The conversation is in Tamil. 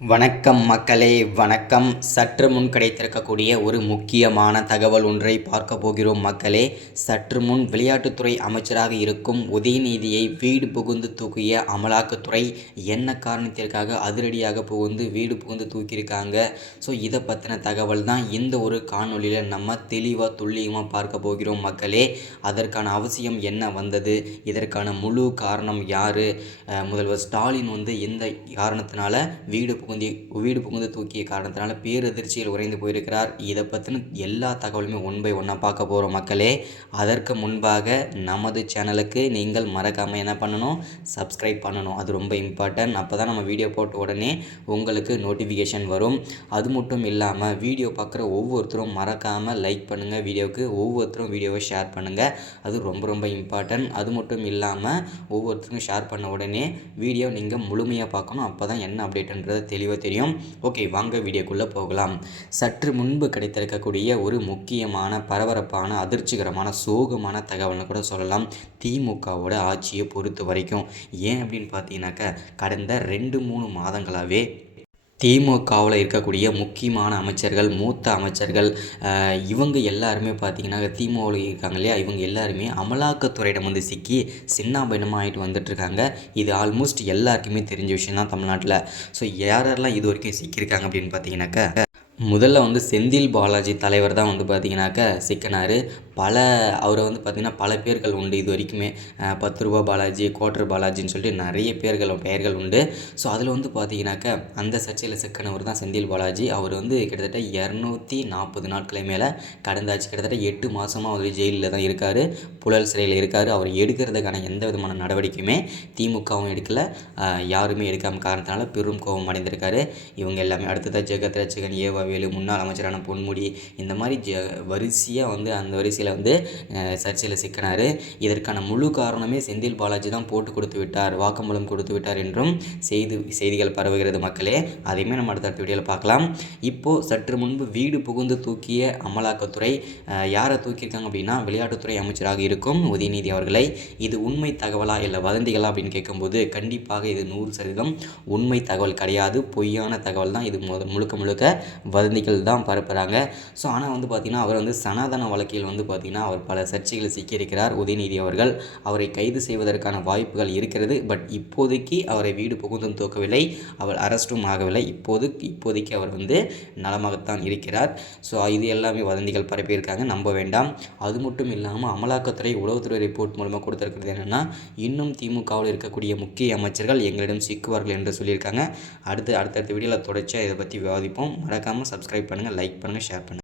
வணக்கம் மக்களே, வணக்கம். சற்று முன் கிடைத்திருக்கக்கூடிய ஒரு முக்கியமான தகவல் ஒன்றை பார்க்க போகிறோம் மக்களே. சற்று முன் விளையாட்டுத்துறை அமைச்சராக இருக்கும் உதயநிதியை வீடு புகுந்து தூக்கிய அமலாக்கத்துறை என்ன காரணத்திற்காக அதிரடியாக புகுந்து வீடு புகுந்து தூக்கியிருக்காங்க. ஸோ இதை பற்றின தகவல் தான் இந்த ஒரு காணொலியில் நம்ம தெளிவாக துல்லியமாக பார்க்க போகிறோம் மக்களே. அதற்கான அவசியம் என்ன வந்தது, இதற்கான முழு காரணம் யார், முதல்வர் ஸ்டாலின் எந்த காரணத்தினால வீடு புகுந்து தூக்கிய காரணத்தினால பேரதிர்ச்சியில் உறைந்து போயிருக்கிறார். இதை பற்றின எல்லா தகவலுமே ஒன் பை ஒன்னாக பார்க்க போகிறோம் மக்களே. அதற்கு முன்பாக நமது சேனலுக்கு நீங்கள் மறக்காமல் என்ன பண்ணணும், சப்ஸ்கிரைப் பண்ணணும். அது ரொம்ப இம்பார்ட்டன்ட். அப்போ தான் நம்ம வீடியோ போட்ட உடனே உங்களுக்கு நோட்டிஃபிகேஷன் வரும். அது மட்டும் இல்லாமல் வீடியோ பார்க்குற ஒவ்வொருத்தரும் மறக்காமல் லைக் பண்ணுங்கள், வீடியோவுக்கு ஒவ்வொருத்தரும் வீடியோவை ஷேர் பண்ணுங்கள். அது ரொம்ப ரொம்ப இம்பார்ட்டன்ட். அது மட்டும் இல்லாமல் ஒவ்வொருத்தருக்கும் ஷேர் பண்ண உடனே வீடியோ நீங்கள் முழுமையாக பார்க்கணும். அப்போ தான் என்ன அப்டேட்டுன்றது தெளிவாக தெரியும். ஓகே, வாங்க வீடியோக்குள்ளே போகலாம். சற்று முன்பு கிடைத்திருக்கக்கூடிய ஒரு முக்கியமான பரபரப்பான அதிர்ச்சிகரமான சோகமான தகவல்னு கூட சொல்லலாம் திமுகவோட ஆட்சியை பொறுத்த வரைக்கும். ஏன் அப்படின்னு பார்த்தீங்கன்னாக்கா, கடந்த 2-3 மாதங்களாகவே திமுகவில் இருக்கக்கூடிய முக்கியமான அமைச்சர்கள், மூத்த அமைச்சர்கள், இவங்க எல்லாருமே பார்த்திங்கன்னா திமுகவில் இருக்காங்க இல்லையா, இவங்க எல்லாருமே அமலாக்கத்துறையிடம் சிக்கி சின்னாபின்னமாக ஆகிட்டு வந்துட்டுருக்காங்க. இது ஆல்மோஸ்ட் எல்லாருக்குமே தெரிஞ்ச விஷயம் தான் தமிழ்நாட்டில். ஸோ யாரெல்லாம் இது வரைக்கும் சிக்கியிருக்காங்க அப்படின்னு பார்த்தீங்கன்னாக்கா, முதல்ல செந்தில் பாலாஜி தலைவர் தான் பார்த்திங்கனாக்கா சிக்கினார். அவரை பார்த்திங்கன்னா பல பேர்கள் உண்டு இது வரைக்குமே. 10 ரூபா பாலாஜி, கோட்டர் பாலாஜின்னு சொல்லிட்டு நிறைய பெயர்கள் உண்டு. ஸோ அதில் பார்த்திங்கனாக்கா அந்த சர்ச்சையில் சிக்கினவர் தான் செந்தில் பாலாஜி. அவர் கிட்டத்தட்ட 240 நாட்களை மேலே கடந்தாச்சு. கிட்டத்தட்ட 8 மாதமாக அவர் ஜெயிலில் தான் இருக்கார், புழல் சிறையில் இருக்கார். அவர் எடுக்கிறதுக்கான எந்த விதமான நடவடிக்கையுமே திமுகவும் எடுக்கலை, யாருமே எடுக்காமல் காரணத்தினால பெரும் கோபம் அடைந்திருக்காரு. இவங்க எல்லாமே அடுத்ததாக ஜெகத் ரட்சகன், ஏவாவேலு, முன்னாள் அமைச்சரான பொன்முடி, இந்த மாதிரி வரிசையாக அந்த வரிசையில் சர்ச்சையில் சிக்கினார். இதற்கான முழு காரணமே செந்தில் பாலாஜி தான் போட்டு கொடுத்து விட்டார், வாக்குமூலம் கொடுத்து விட்டார் என்றும் செய்திகள் பரவுகிறது மக்களே. அதையுமே நம்ம அடுத்த வீடியோவில் பார்க்கலாம். இப்போது சற்று முன்பு வீடு புகுந்து தூக்கிய அமலாக்கத்துறை யாரை தூக்கியிருக்காங்க அப்படின்னா, விளையாட்டுத்துறை அமைச்சராக இருக்கும் உதயநிதி அவர்களை. இது உண்மை தகவலா இல்லை வதந்திகளா அப்படின்னு கேட்கும்போது கண்டிப்பாக இது 100% உண்மை தகவல் கிடையாது, பொய்யான தகவல் தான். இது முழுக்க வதந்திகள் தான் பரப்புகிறாங்க. ஸோ ஆனால் பார்த்திங்கன்னா அவர் சனாதன வழக்கில் பார்த்திங்கன்னா அவர் பல சர்ச்சைகளை சிக்கியிருக்கிறார் உதயநிதி அவர்கள். அவரை கைது செய்வதற்கான வாய்ப்புகள் இருக்கிறது. பட் இப்போதைக்கு அவரை வீடு புகுந்தும் தூக்கவில்லை, அவர் அரெஸ்ட்டும் ஆகவில்லை. இப்போதைக்கு அவர் நலமாகத்தான் இருக்கிறார். ஸோ இது எல்லாமே வதந்திகள் பரப்பியிருக்காங்க, நம்ப வேண்டாம். அது மட்டும் இல்லாமல் அமலாக்கத்துறை உளவுத்துறை ரிப்போர்ட் மூலமாக கொடுத்துருக்கிறது என்னென்னா, இன்னும் திமுகவில் இருக்கக்கூடிய முக்கிய அமைச்சர்கள் எங்களிடம் சிக்குவார்கள் என்று சொல்லியிருக்காங்க. அடுத்த வீடியோவில் தொடர்ச்சியாக இதை பற்றி விவாதிப்போம். மறக்காமல் சப்ஸ்கிரைப் பண்ணுங்கள், லைக் பண்ணுங்கள், ஷேர் பண்ணுங்கள்.